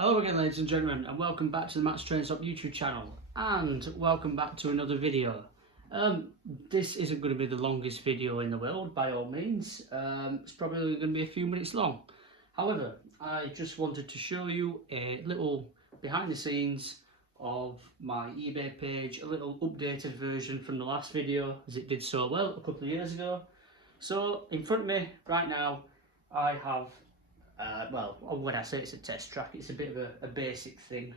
Hello again, ladies and gentlemen, and welcome back to the Matt's Train Stop YouTube channel, and welcome back to another video. This isn't going to be the longest video in the world, by all means. It's probably going to be a few minutes long. However, I just wanted to show you a little behind the scenes of my eBay page, a little updated version from the last video, as it did so well a couple of years ago. So, in front of me right now, I have well, when I say it's a test track, it's a bit of a basic thing.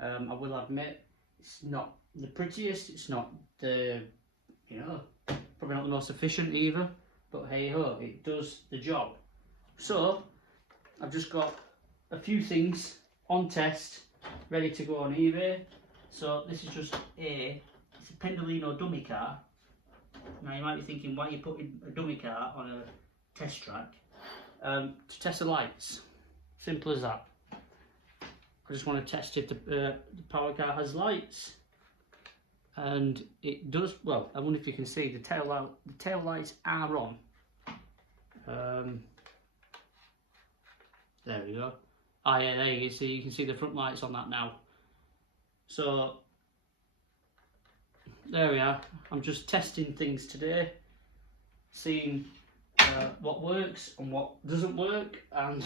I will admit, it's not the prettiest, it's not the, probably not the most efficient either, but hey ho, it does the job. So, I've just got a few things on test, ready to go on eBay. So this is just it's a Pendolino dummy car. Now you might be thinking, why are you putting a dummy car on a test track? To test the lights, simple as that. I just want to test if the power car has lights, and it does. Well, I wonder if you can see the tail lights are on. There we go. Ah, yeah, there you see. You can see the front lights on that now. So there we are. I'm just testing things today, seeing what works and what doesn't work, and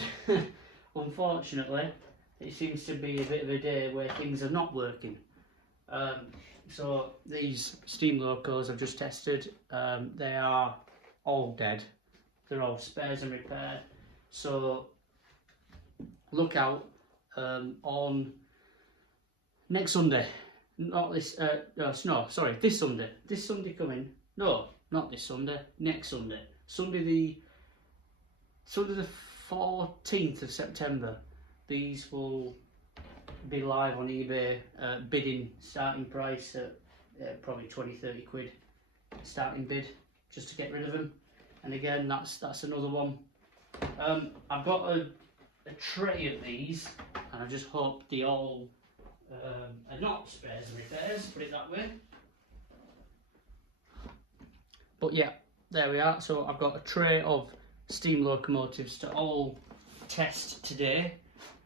unfortunately it seems to be a bit of a day where things are not working. So these steam locos I've just tested, they are all dead. They're all spares and repair. So look out on next Sunday. Not this. No, sorry, this Sunday. This Sunday coming. No, not this Sunday. Next Sunday. Sunday the 14th of September, these will be live on eBay, bidding starting price at probably 20-30 quid starting bid, just to get rid of them. And again, that's another one. I've got a tray of these, and I just hope they all are not spares and repairs, put it that way. But yeah, there we are. So I've got a tray of steam locomotives to all test today.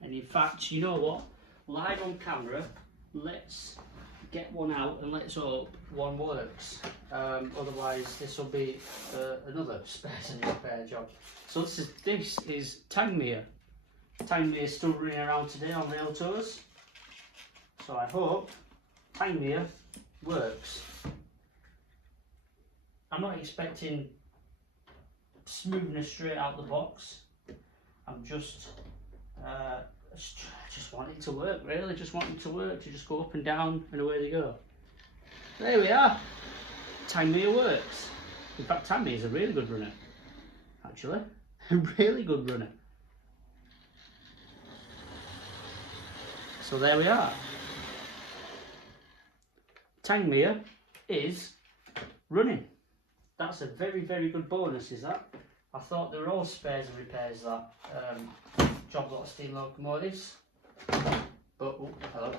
And in fact, you know what? Live on camera, let's get one out and let's hope one works. Otherwise, this will be another spares and repair job. So this is Tangmere. Tangmere is still running around today on rail tours. So I hope Tangmere works. I'm not expecting smoothness straight out the box. I'm just want it to work, really. Just want it to work, to just go up and down, and away they go. There we are. Tangmere works. In fact, Tangmere is a really good runner, actually. A really good runner. So there we are. Tangmere is running. That's a very, very good bonus, is that? I thought they were all spares and repairs, that job lot of steam locomotives. But hello.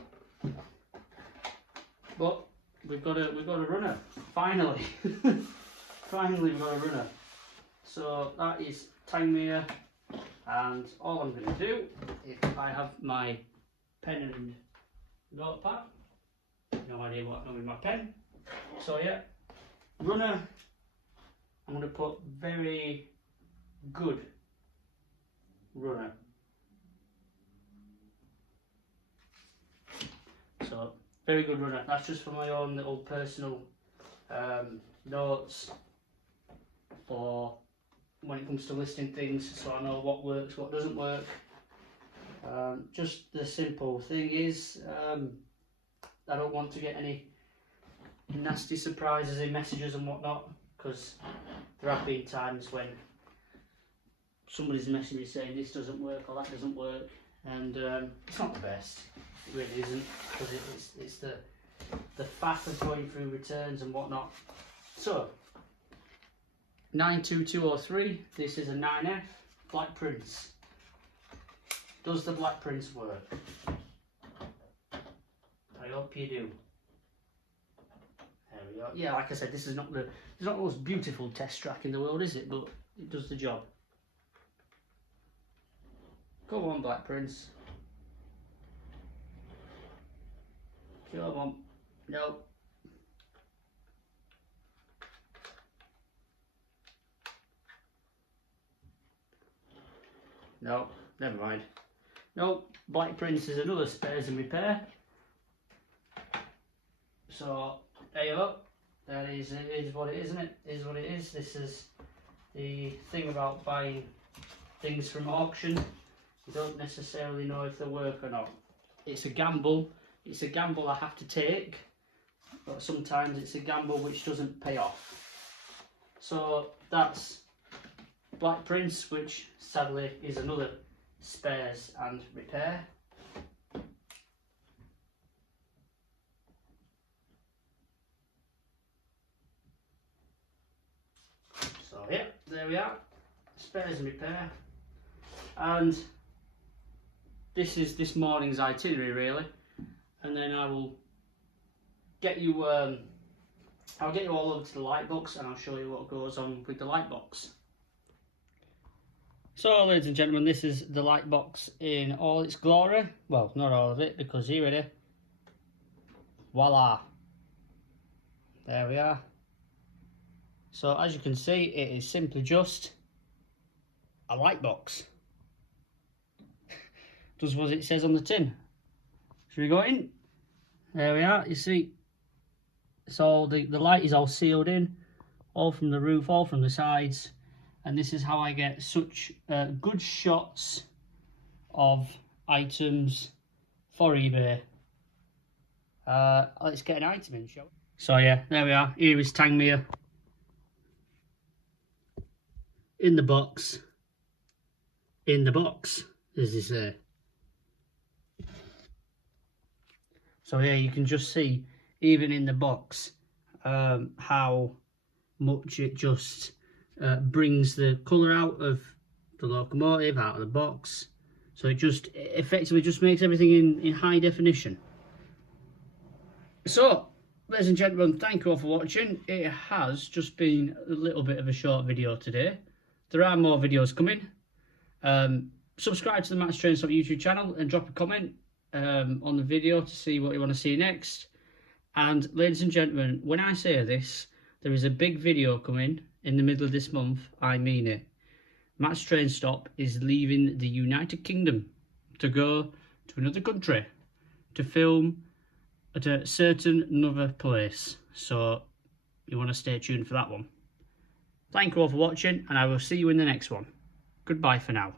But we've got a runner. Finally. Finally we've got a runner. So that is Tangmere, and all I'm gonna do, if I have my pen and notepad, no idea what I'm doing with my pen. So yeah, runner. I'm going to put very good runner. So, very good runner. That's just for my own little personal notes for when it comes to listing things, so I know what works, what doesn't work. Just the simple thing is, I don't want to get any nasty surprises in messages and whatnot, because there have been times when somebody's messaging me saying this doesn't work or that doesn't work, and it's not the best. It really isn't, because it's the faff of going through returns and whatnot. So 92203. This is a 9F Black Prince. Does the Black Prince work? I hope you do. There we go. Yeah, like I said, this is not the most beautiful test track in the world, is it? But it does the job. Come on, Black Prince. Come on. No. No, never mind. No, Black Prince is another spares and repair. So, there you go. That is, it is what it is, isn't it? It is what it is. This is the thing about buying things from auction. You don't necessarily know if they work or not. It's a gamble. It's a gamble I have to take, but sometimes it's a gamble which doesn't pay off. So that's Black Prince, which sadly is another spares and repair. So yeah, there we are, spares and repair. And this is this morning's itinerary really, and then I will get you I'll get you all over to the light box and I'll show you what goes on with the light box. So ladies and gentlemen, this is the light box in all its glory. Well, not all of it, because here it is. Voila, there we are. So as you can see, it is simply just a light box. Does what it says on the tin. Should we go in? There we are. You see, so the light is all sealed in, all from the roof, all from the sides, and this is how I get such good shots of items for eBay. Let's get an item in, shall we? So yeah, there we are. Here is Tangmere in the box. In the box, as they say. So yeah, you can just see, even in the box, how much it just brings the colour out of the locomotive, out of the box. So it just effectively just makes everything in high definition. So, ladies and gentlemen, thank you all for watching. It has just been a little bit of a short video today. There are more videos coming. Subscribe to the Matt's Train Stop YouTube channel and drop a comment on the video to see what you want to see next. And ladies and gentlemen, when I say this, there is a big video coming in the middle of this month. I mean it. Matt's Train Stop is leaving the United Kingdom to go to another country to film at a certain another place. So you want to stay tuned for that one. Thank you all for watching, and I will see you in the next one. Goodbye for now.